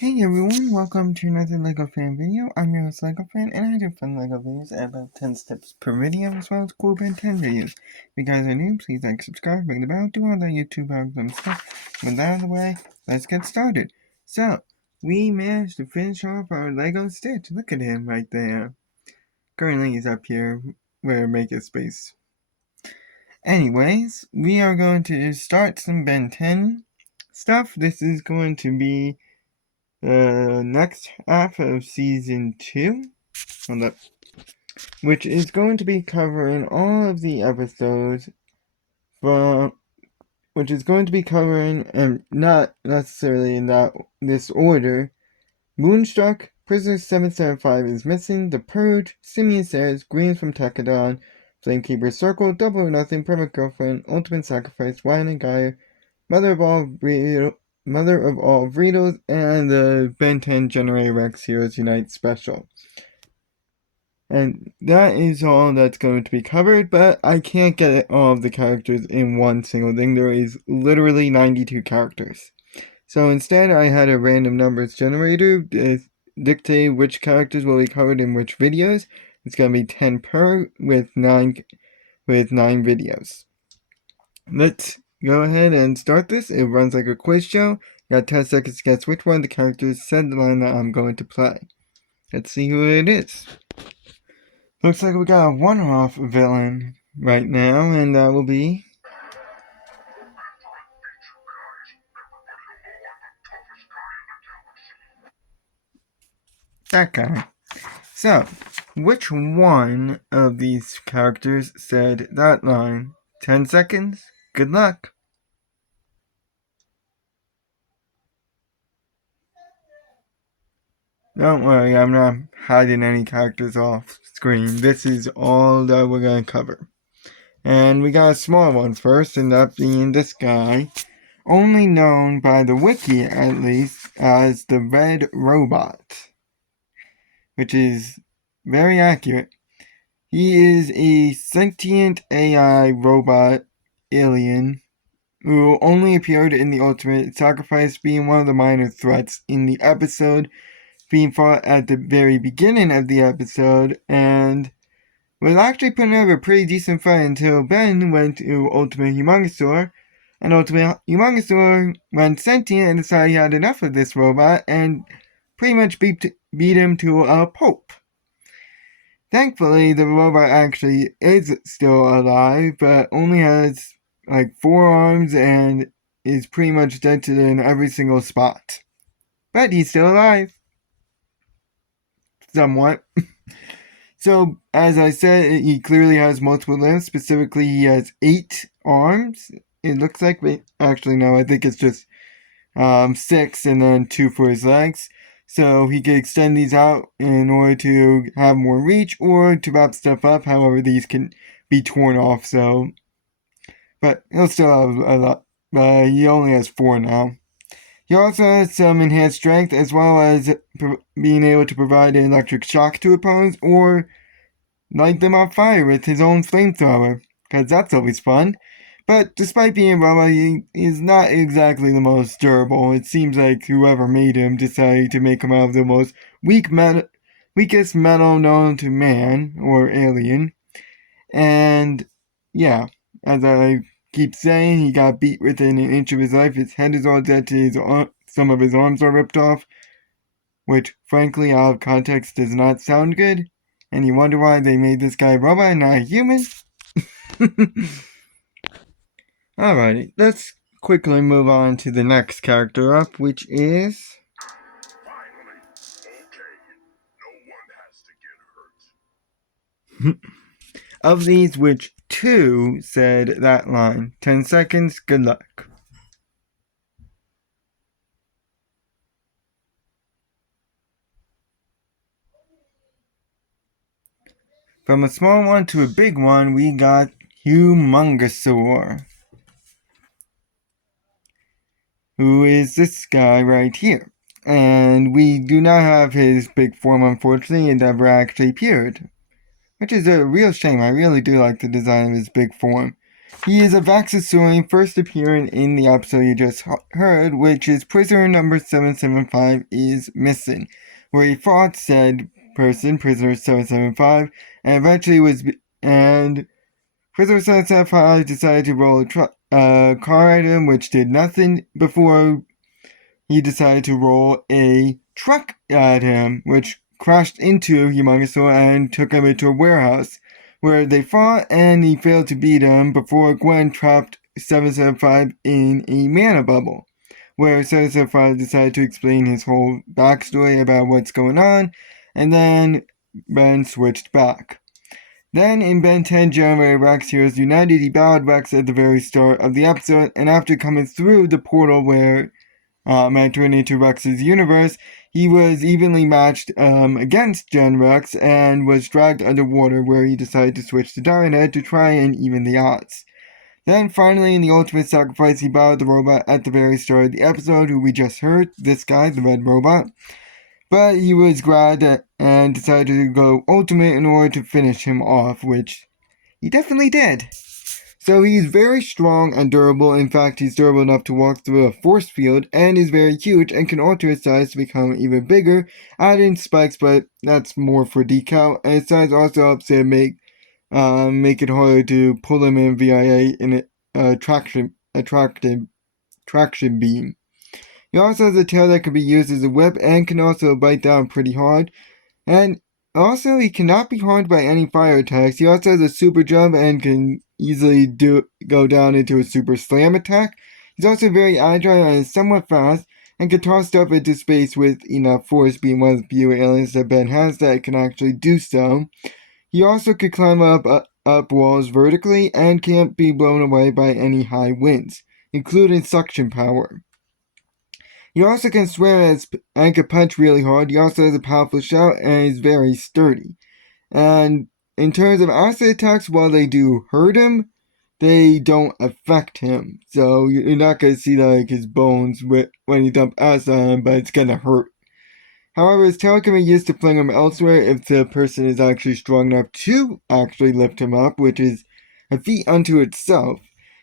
Hey everyone, welcome to another LEGO fan video. I'm your host LEGO fan, and I do fun LEGO videos at about 10 steps per video, as well as cool Ben 10 videos. If you guys are new, please like, subscribe, ring the bell, do all that YouTube algorithm stuff. With that out of the way, let's get started. So, we managed to finish off our LEGO Stitch. Look at him right there. Currently he's up here where Makerspace. Anyways, we are going to start some Ben 10 stuff. This is going to be next half of season 2, which is going to be covering all of the episodes which is going to be covering, and not necessarily in this order, Moonstruck, Prisoner 775 is Missing, The Purge, Simeon Says, Greens from Tekadon, Flamekeeper Circle, Double or Nothing, Perfect Girlfriend, Ultimate Sacrifice, Wine and Gaia, Mother of All Vritos, and the Ben 10 Generator Rex Heroes Unite special. And that is all that's going to be covered, but I can't get all of the characters in one single thing. There is literally 92 characters. So instead, I had a random numbers generator dictate which characters will be covered in which videos. It's going to be 10 per with 9 videos. Let's go ahead and start this. It runs like a quiz show. You got 10 seconds to guess which one of the characters said the line that I'm going to play. Let's see who it is. Looks like we got a one-off villain right now, and that will be that guy. So, which one of these characters said that line? 10 seconds. Good luck. Don't worry, I'm not hiding any characters off screen. This is all that we're going to cover. And we got a small one first, and that being this guy, only known by the wiki at least as the Red Robot, which is very accurate. He is a sentient AI robot alien who only appeared in the Ultimate Sacrifice, being one of the minor threats in the episode, being fought at the very beginning of the episode, and was actually putting over a pretty decent fight until Ben went to Ultimate Humungosaur, and Ultimate Humungosaur went sentient and decided he had enough of this robot and pretty much beat him to a pulp. Thankfully, the robot actually is still alive, but only has like 4 arms and is pretty much dented in every single spot. But he's still alive. Somewhat. So, as I said, he clearly has multiple limbs. Specifically, he has 8 arms. It looks like, but actually no, I think it's just 6 and then 2 for his legs. So he can extend these out in order to have more reach or to wrap stuff up. However, these can be torn off. So, but he'll still have a lot. But he only has 4 now. He also has some enhanced strength, as well as being able to provide an electric shock to opponents or light them on fire with his own flamethrower, because that's always fun. But despite being a robot, he is not exactly the most durable. It seems like whoever made him decided to make him out of the most weakest metal known to man, or alien. And yeah, as I keep saying, he got beat within an inch of his life. His head is all dented, some of his arms are ripped off, which frankly out of context does not sound good. And you wonder why they made this guy a robot and not a human? Alrighty, let's quickly move on to the next character up, which is... Of these, which 2 said that line? 10 seconds, good luck. From a small one to a big one, we got Humungosaur, who is this guy right here. And we do not have his big form, unfortunately. It never actually appeared, which is a real shame. I really do like the design of his big form. He is a Vaxosaurian first appearing in the episode you just heard, which is prisoner number 775 is missing, where he fought said person, prisoner 775, and eventually and prisoner 775 decided to roll a car at him, which did nothing before he decided to roll a truck at him, which crashed into Humungosaur and took him into a warehouse, where they fought and he failed to beat him before Gwen trapped 775 in a mana bubble, where 775 decided to explain his whole backstory about what's going on, and then Ben switched back. Then in Ben 10 January Rex Heroes United, he battled Rex at the very start of the episode, and after coming through the portal where entering into Rex's universe, he was evenly matched against Gen Rex and was dragged underwater, where he decided to switch to Diamond Head to try and even the odds. Then finally, in the ultimate sacrifice, he battled the robot at the very start of the episode, who we just heard, this guy, the red robot. But he was grabbed and decided to go ultimate in order to finish him off, which he definitely did. So he's very strong and durable. In fact, he's durable enough to walk through a force field and is very huge and can alter his size to become even bigger, adding spikes, but that's more for decal. And his size also helps him make it harder to pull him in via a traction beam. He also has a tail that can be used as a whip and can also bite down pretty hard. And also, he cannot be harmed by any fire attacks. He also has a super jump and can easily go down into a super slam attack. He's also very agile and is somewhat fast, and can toss stuff into space with enough force, being one of the few aliens that Ben has that can actually do so. He also could climb up walls vertically and can't be blown away by any high winds, including suction power. He also can swim and can punch really hard. He also has a powerful shout and is very sturdy. And in terms of acid attacks, while they do hurt him, they don't affect him. So you're not going to see like his bones when you dump acid on him, but it's going to hurt. However, his tail can be used to fling him elsewhere if the person is actually strong enough to actually lift him up, which is a feat unto itself.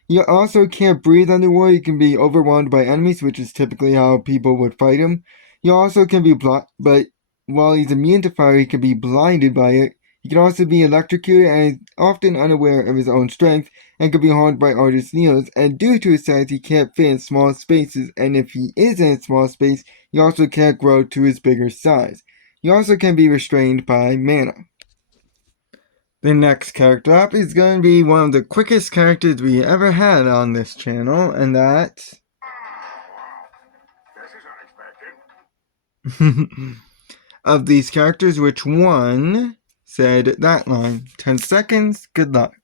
He also can't breathe underwater. He can be overwhelmed by enemies, which is typically how people would fight him. He also can be but while he's immune to fire, he can be blinded by it. He can also be electrocuted and is often unaware of his own strength and can be harmed by artist needles. And due to his size, he can't fit in small spaces. And if he is in a small space, he also can't grow to his bigger size. He also can be restrained by mana. The next character up is going to be one of the quickest characters we ever had on this channel, and that's... This is unexpected. Of these characters, which one said that line? 10 seconds, good luck.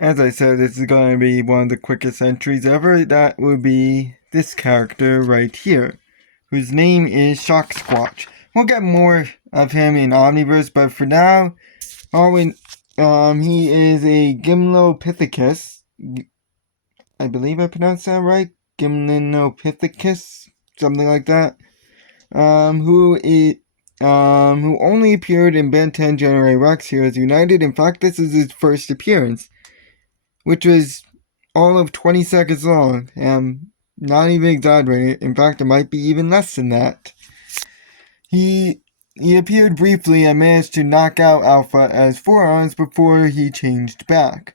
As I said, this is going to be one of the quickest entries ever. That would be this character right here, whose name is Shocksquatch. We'll get more of him in Omniverse, but for now, he is a Gimlopithecus. I believe I pronounced that right. Gimlopithecus, something like that. Who only appeared in Ben 10 January Rex Heroes United. In fact, this is his first appearance, which was all of 20 seconds long. Not even exaggerating. In fact, it might be even less than that. He appeared briefly and managed to knock out Alpha as 4 arms before he changed back.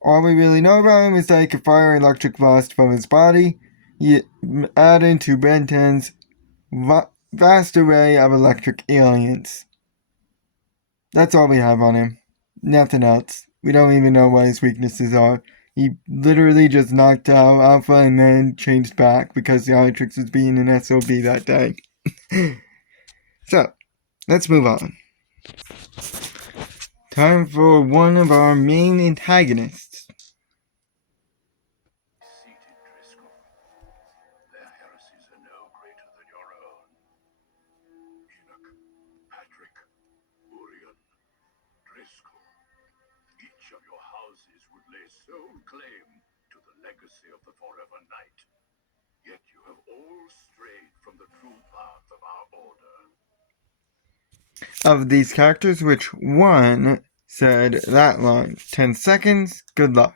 All we really know about him is that he could fire electric blast from his body, adding to Ben 10's vast array of electric aliens. That's all we have on him. Nothing else. We don't even know what his weaknesses are. He literally just knocked out Alpha and then changed back because the Onyx was being an SOB that day. So, let's move on. Time for one of our main antagonists. Seated, Driscoll. Their heresies are no greater than your own. Enoch, Patrick, Urian, Driscoll. Each of your houses would lay sole claim to the legacy of the Forever Knight. Yet you have all strayed from the true path of our order. Of these characters, which one said that line? 10 seconds, good luck.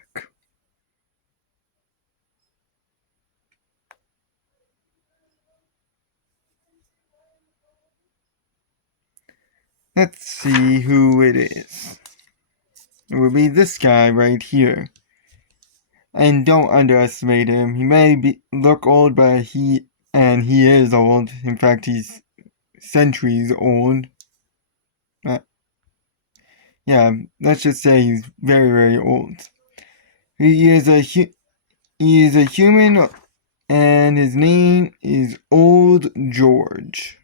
Let's see who it is. It would be this guy right here. And don't underestimate him. He may look old, but he is old. In fact, he's centuries old. Yeah, let's just say he's very, very old. He is a human, and his name is Old George.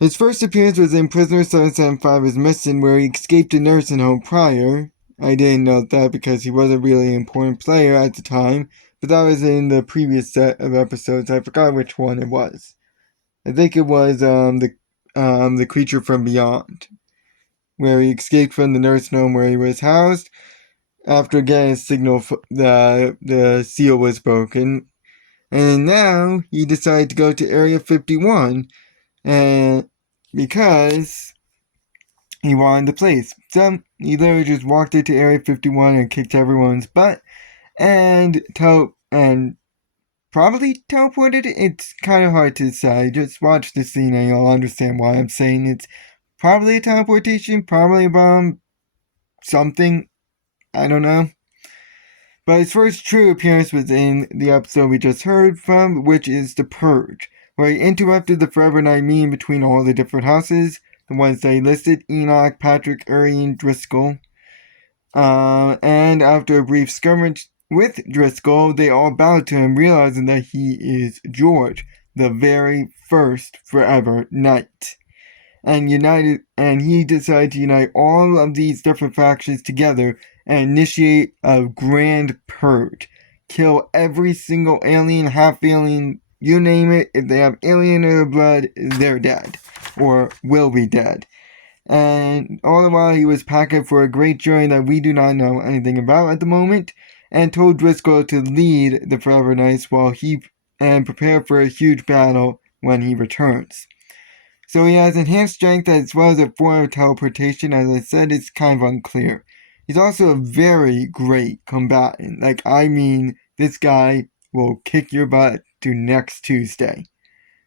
His first appearance was in Prisoner 775 as Missing, where he escaped a nursing home prior. I didn't note that because he was a really important player at the time, but that was in the previous set of episodes. I forgot which one it was. I think it was the Creature from Beyond, where he escaped from the nursing home where he was housed after getting a signal the seal was broken. And now he decided to go to Area 51 and because he wanted the place. So he literally just walked into Area 51 and kicked everyone's butt and probably teleported. It's kind of hard to say. Just watch the scene and you'll understand why I'm saying it's probably a teleportation, probably a bomb, something. I don't know. But his first true appearance was in the episode we just heard from, which is The Purge, where he interrupted the Forever Night meeting between all the different houses, the ones they listed, Enoch, Patrick, Urian, Driscoll. And after a brief skirmish with Driscoll, they all bowed to him, realizing that he is George, the very first Forever Knight. And he decided to unite all of these different factions together and initiate a grand purge. Kill every single alien, half-alien, you name it. If they have alien in their blood, they're dead. Or will be dead. And all the while he was packing for a great journey that we do not know anything about at the moment, and told Driscoll to lead the Forever Knights and prepare for a huge battle when he returns. So he has enhanced strength as well as a form of teleportation. As I said, it's kind of unclear. He's also a very great combatant. This guy will kick your butt to next Tuesday.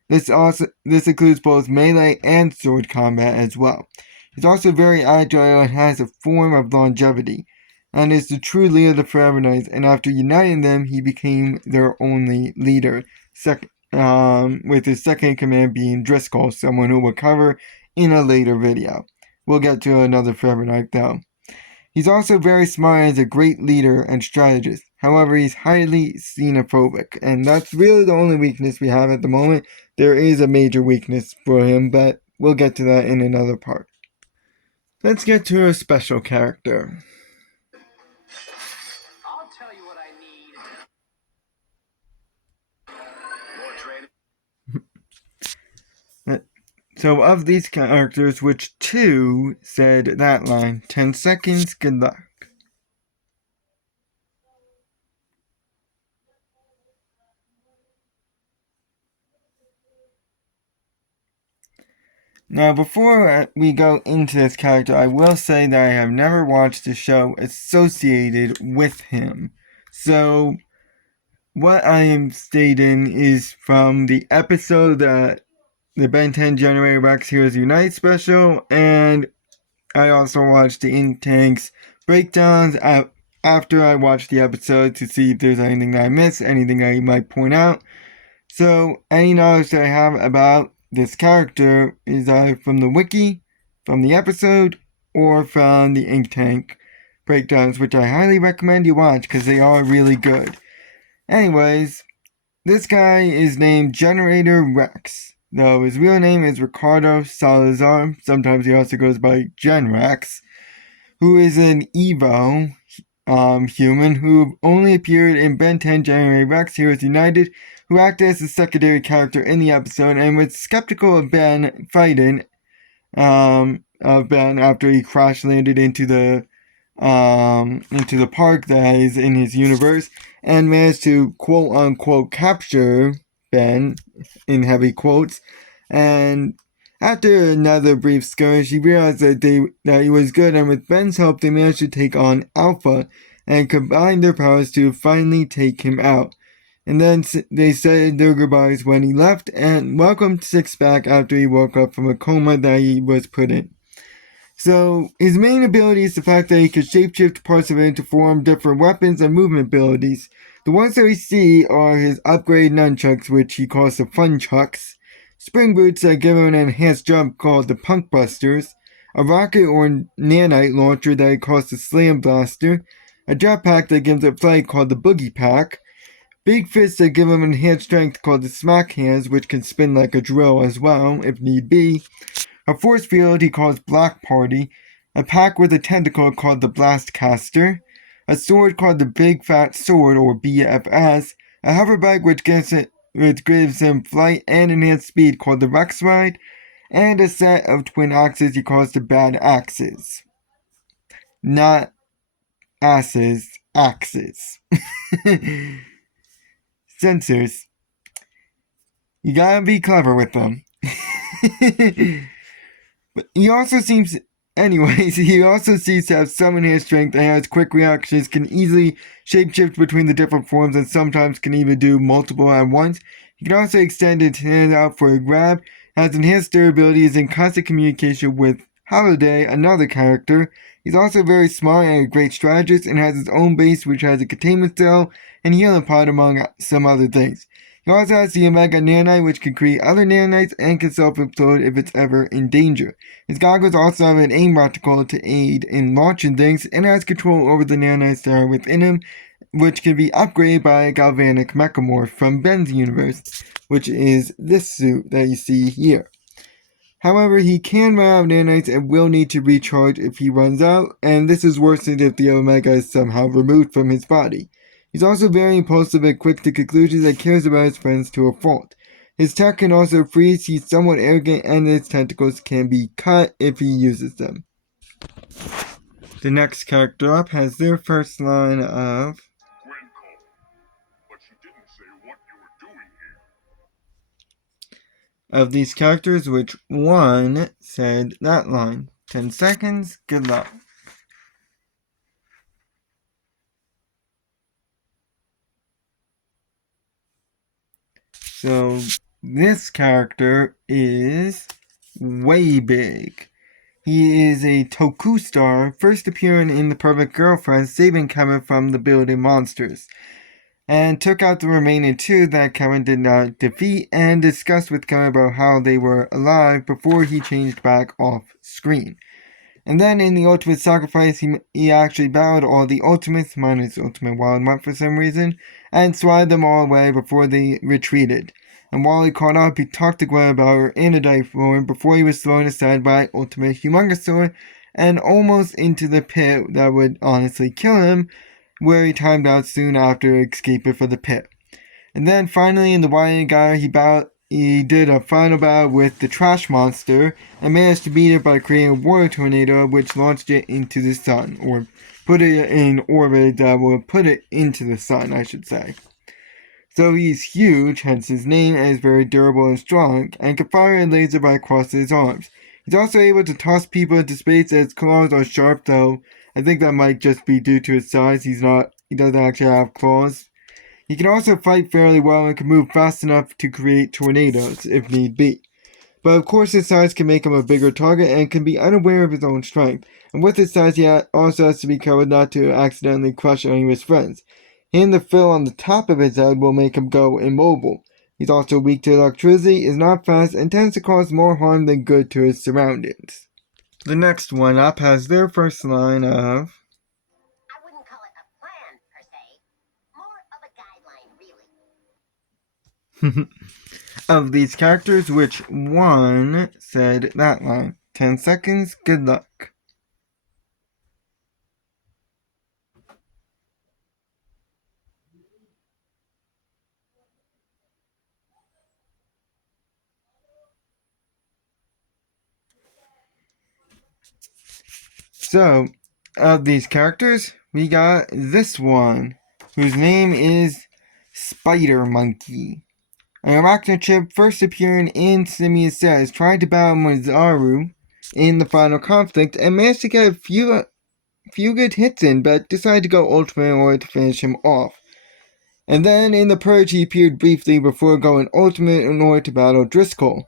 This includes both melee and sword combat as well. He's also very agile and has a form of longevity, and is the true leader of the Forever Knights, and after uniting them, he became their only leader, with his second in command being Driscoll, someone who we'll cover in a later video. We'll get to another Forever Knight though. He's also very smart and is a great leader and strategist. However, he's highly xenophobic, and that's really the only weakness we have at the moment. There is a major weakness for him, but we'll get to that in another part. Let's get to a special character. I'll tell you what I need. More training. So of these characters, which two said that line? 10 seconds, good luck. Now, before we go into this character, I will say that I have never watched a show associated with him. So, what I am stating is from the episode that the Ben 10 Generator Rex Heroes Unite special, and I also watched the In-Tanks breakdowns after I watched the episode to see if there's anything that I missed, anything I might point out. So, any knowledge that I have about this character is either from the wiki, from the episode, or from the Ink Tank breakdowns, which I highly recommend you watch because they are really good. Anyways, this guy is named Generator Rex, though his real name is Ricardo Salazar. Sometimes he also goes by Gen Rex, who is an Evo human who only appeared in Ben 10 Generator Rex Heroes United, who acted as a secondary character in the episode and was skeptical of Ben fighting Ben after he crash landed into the into the park that is in his universe and managed to quote unquote capture Ben in heavy quotes. And after another brief skirmish, he realized that he was good, and with Ben's help, they managed to take on Alpha and combine their powers to finally take him out. And then they said their goodbyes when he left and welcomed Six back after he woke up from a coma that he was put in. So, his main ability is the fact that he can shapeshift parts of it to form different weapons and movement abilities. The ones that we see are his upgrade nunchucks, which he calls the Fun Chucks, spring boots that give him an enhanced jump called the Punk Busters, a rocket or nanite launcher that he calls the Slam Blaster, a jetpack that gives it flight called the Boogie Pack, big fists that give him enhanced strength called the Smack Hands, which can spin like a drill as well, if need be, a force field he calls Black Party, a pack with a tentacle called the Blast Caster, a sword called the Big Fat Sword or BFS, a hoverbike which gives him flight and enhanced speed called the Rex Ride, and a set of twin axes he calls the Bad Axes. Not asses, axes. Censors. You gotta be clever with them. But he also seems to have some enhanced strength and has quick reactions, can easily shapeshift between the different forms, and sometimes can even do multiple at once. He can also extend his hand out for a grab, has enhanced durability, is in constant communication with Holiday, another character. He's also very smart and a great strategist, and has his own base which has a containment cell and healing pod among some other things. He also has the Omega Nanite, which can create other nanites and can self-implode if it's ever in danger. His goggles also have an aim reticle to aid in launching things, and has control over the nanites that are within him, which can be upgraded by a galvanic mechamorph from Ben's universe, which is this suit that you see here. However, he can run out of nanites and will need to recharge if he runs out, and this is worsened if the Omega is somehow removed from his body. He's also very impulsive and quick to conclusions and cares about his friends to a fault. His tech can also freeze, he's somewhat arrogant, and his tentacles can be cut if he uses them. The next character up has their first line of... Gwen called, but she didn't say what you were doing here. Of these characters, which one said that line? 10 seconds, good luck. So, this character is way big. He is a Toku star, first appearing in The Perfect Girlfriend, saving Kevin from the building monsters, and took out the remaining two that Kevin did not defeat, and discussed with Kevin about how they were alive before he changed back off screen. And then in the Ultimate Sacrifice, he actually battled all the Ultimates, minus Ultimate Wild Mutt for some reason, and swatted them all away before they retreated. And while he caught up, he talked to Gwen about her Anodite form before he was thrown aside by Ultimate Humungosaur and almost into the pit that would honestly kill him, where he timed out soon after escaping from the pit. And then finally in the Wyatt Guy, he did a final battle with the Trash Monster and managed to beat it by creating a water tornado which launched it into the sun, or put it in orbit that will put it into the sun, I should say. So he's huge, hence his name, and is very durable and strong, and can fire a laser by crossing his arms. He's also able to toss people into space, and his claws are sharp, though I think that might just be due to his size. He doesn't actually have claws. He can also fight fairly well and can move fast enough to create tornadoes, if need be. But of course his size can make him a bigger target and can be unaware of his own strength. And with his size he also has to be careful not to accidentally crush any of his friends. Hitting the fill on the top of his head will make him go immobile. He's also weak to electricity, is not fast, and tends to cause more harm than good to his surroundings. The next one up has their first line of... I wouldn't call it a plan, per se. More of a guideline, really. Of these characters, which one said that line? 10 seconds, good luck. So, of these characters, we got this one, whose name is Spidermonkey. An arachnid chip first appearing in Simius Says, trying to battle Mizaru in the final conflict and managed to get a few good hits in, but decided to go ultimate in order to finish him off. And then in the Purge he appeared briefly before going ultimate in order to battle Driscoll.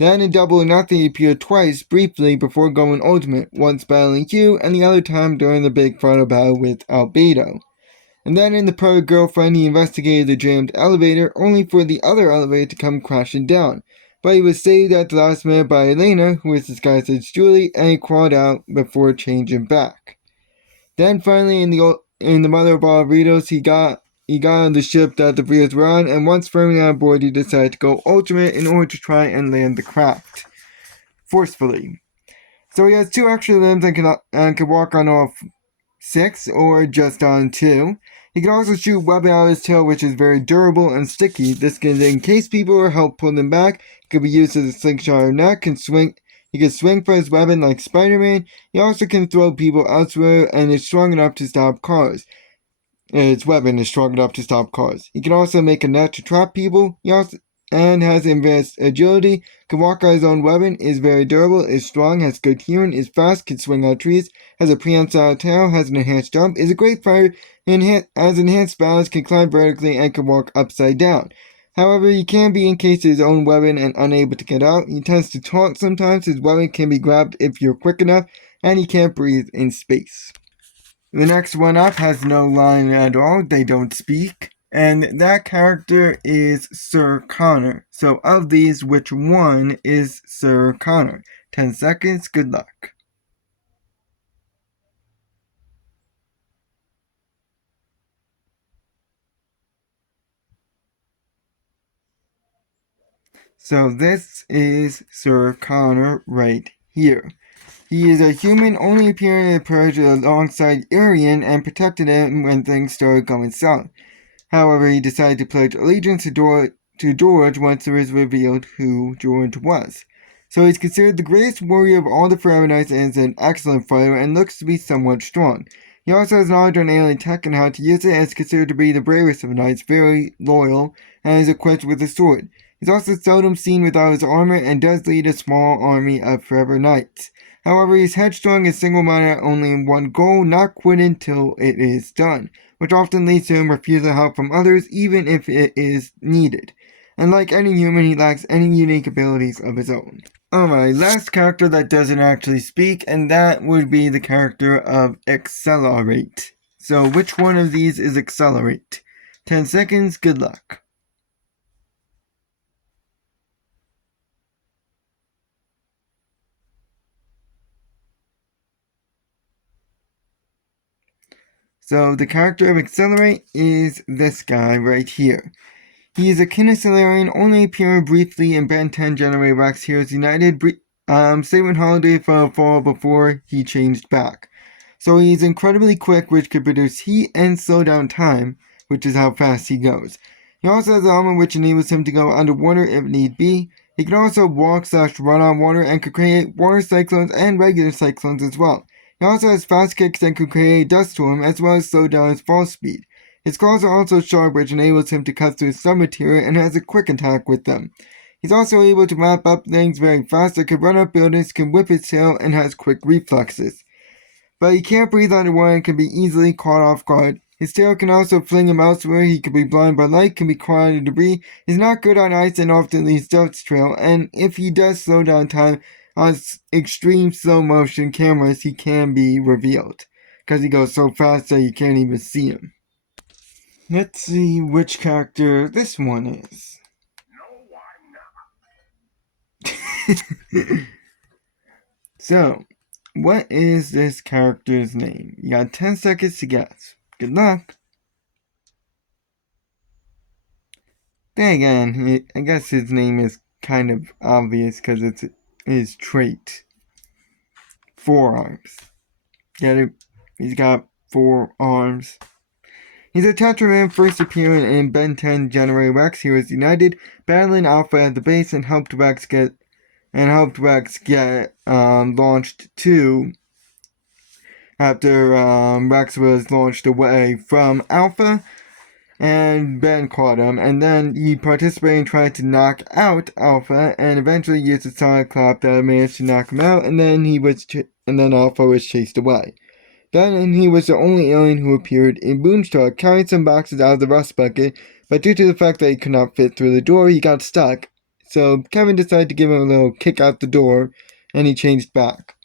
Then in Double or Nothing he appeared twice briefly before going ultimate, once battling Hugh and the other time during the big final battle with Albedo. And then in the Purge Girlfriend he investigated the jammed elevator only for the other elevator to come crashing down. But he was saved at the last minute by Elena, who was disguised as Julie, and he crawled out before changing back. Then finally in the Mother of all Ritos he got on the ship that the Ritos were on, and once firmly on board he decided to go ultimate in order to try and land the craft forcefully. So he has 2 extra limbs and can walk on all 6 or just on 2. He can also shoot weapon out of his tail, which is very durable and sticky. This can encase people or help pull them back. It can be used as a slingshot or net. He can swing for his weapon like Spider-Man. He also can throw people elsewhere and is strong enough to stop cars. His weapon is strong enough to stop cars. He can also make a net to trap people. He also has advanced agility, can walk on his own weapon, is very durable, is strong, has good hearing, is fast, can swing on trees, has a prehensile tail, has an enhanced jump, is a great fighter, has enhanced balance, can climb vertically, and can walk upside down. However, he can be encased in his own weapon and unable to get out. He tends to taunt sometimes. His weapon can be grabbed if you're quick enough, and he can't breathe in space. The next one up has no line at all. They don't speak. And that character is Sir Connor. So of these, which one is Sir Connor? 10 seconds, good luck. So this is Sir Connor right here. He is a human only appearing in the Purge alongside Arian and protected him when things started going south. However, he decided to pledge allegiance to George once it was revealed who George was. So he's considered the greatest warrior of all the Forever Knights and is an excellent fighter and looks to be somewhat strong. He also has knowledge on alien tech and how to use it and is considered to be the bravest of knights, very loyal, and is equipped with a sword. He's also seldom seen without his armor and does lead a small army of Forever Knights. However, he's headstrong and single-minded only in one goal, not quitting till it is done, which often leads to him refusing help from others even if it is needed. And like any human, he lacks any unique abilities of his own. Alright, last character that doesn't actually speak, and that would be the character of Accelerate. So which one of these is Accelerate? 10 seconds, good luck. So the character of Accelerate is this guy right here. He is a Kinesiolarian, only appearing briefly in Ben 10 Generate Wax Heroes United, saving Holiday for a fall before he changed back. So he's incredibly quick, which could produce heat and slow down time, which is how fast he goes. He also has armor which enables him to go underwater if need be. He can also walk/run on water and can create water cyclones and regular cyclones as well. He also has fast kicks that can create a dust storm as well as slow down his fall speed. His claws are also sharp, which enables him to cut through some material and has a quick attack with them. He's also able to wrap up things very fast, so can run up buildings, can whip his tail, and has quick reflexes. But he can't breathe underwater and can be easily caught off guard. His tail can also fling him elsewhere, he can be blind by light, can be caught under debris, he's not good on ice and often leaves dust trail, and if he does slow down time, on extreme slow motion cameras, he can be revealed, because he goes so fast that you can't even see him. Let's see which character this one is. No, I'm not. So, what is this character's name? You got 10 seconds to guess. Good luck. Then again, I guess his name is kind of obvious because it's his trait. 4 arms. Get it? He's got 4 arms. He's a Tetraman, first appearing in Ben 10 Generate Rex Heroes United, battling Alpha at the base and helped Rex get launched to after Rex was launched away from Alpha, and Ben caught him, and then he participated in trying to knock out Alpha, and eventually used a sonic clap that managed to knock him out, and then Alpha was chased away. Then he was the only alien who appeared in Moonstar, carrying some boxes out of the rust bucket, but due to the fact that he could not fit through the door, he got stuck. So Kevin decided to give him a little kick out the door, and he changed back.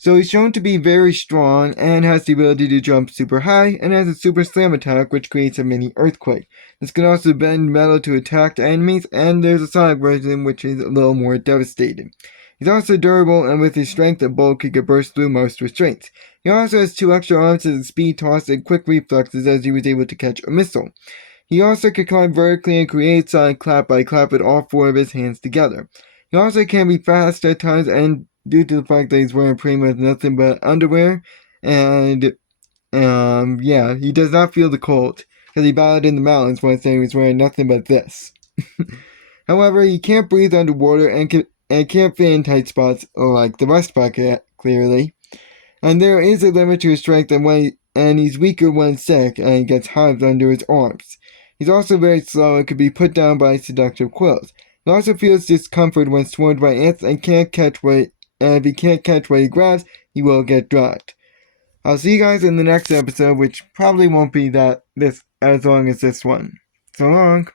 So he's shown to be very strong and has the ability to jump super high and has a super slam attack which creates a mini earthquake. This can also bend metal to attack enemies, and there's a sonic version which is a little more devastating. He's also durable, and with his strength and bulk he could burst through most restraints. He also has 2 extra arms and speed, toss, and quick reflexes as he was able to catch a missile. He also could climb vertically and create sonic clap by clapping all 4 of his hands together. He also can be fast at times, and due to the fact that he's wearing pretty much nothing but underwear, and he does not feel the cold, because he battled in the mountains once and he was wearing nothing but this. However, he can't breathe underwater and can't fit in tight spots like the rust bucket, clearly. And there is a limit to his strength, and he's weaker when sick, and he gets hives under his arms. He's also very slow and could be put down by seductive quills. He also feels discomfort when swarmed by ants and if he can't catch what he grabs, he will get dropped. I'll see you guys in the next episode, which probably won't be as long as this one. So long.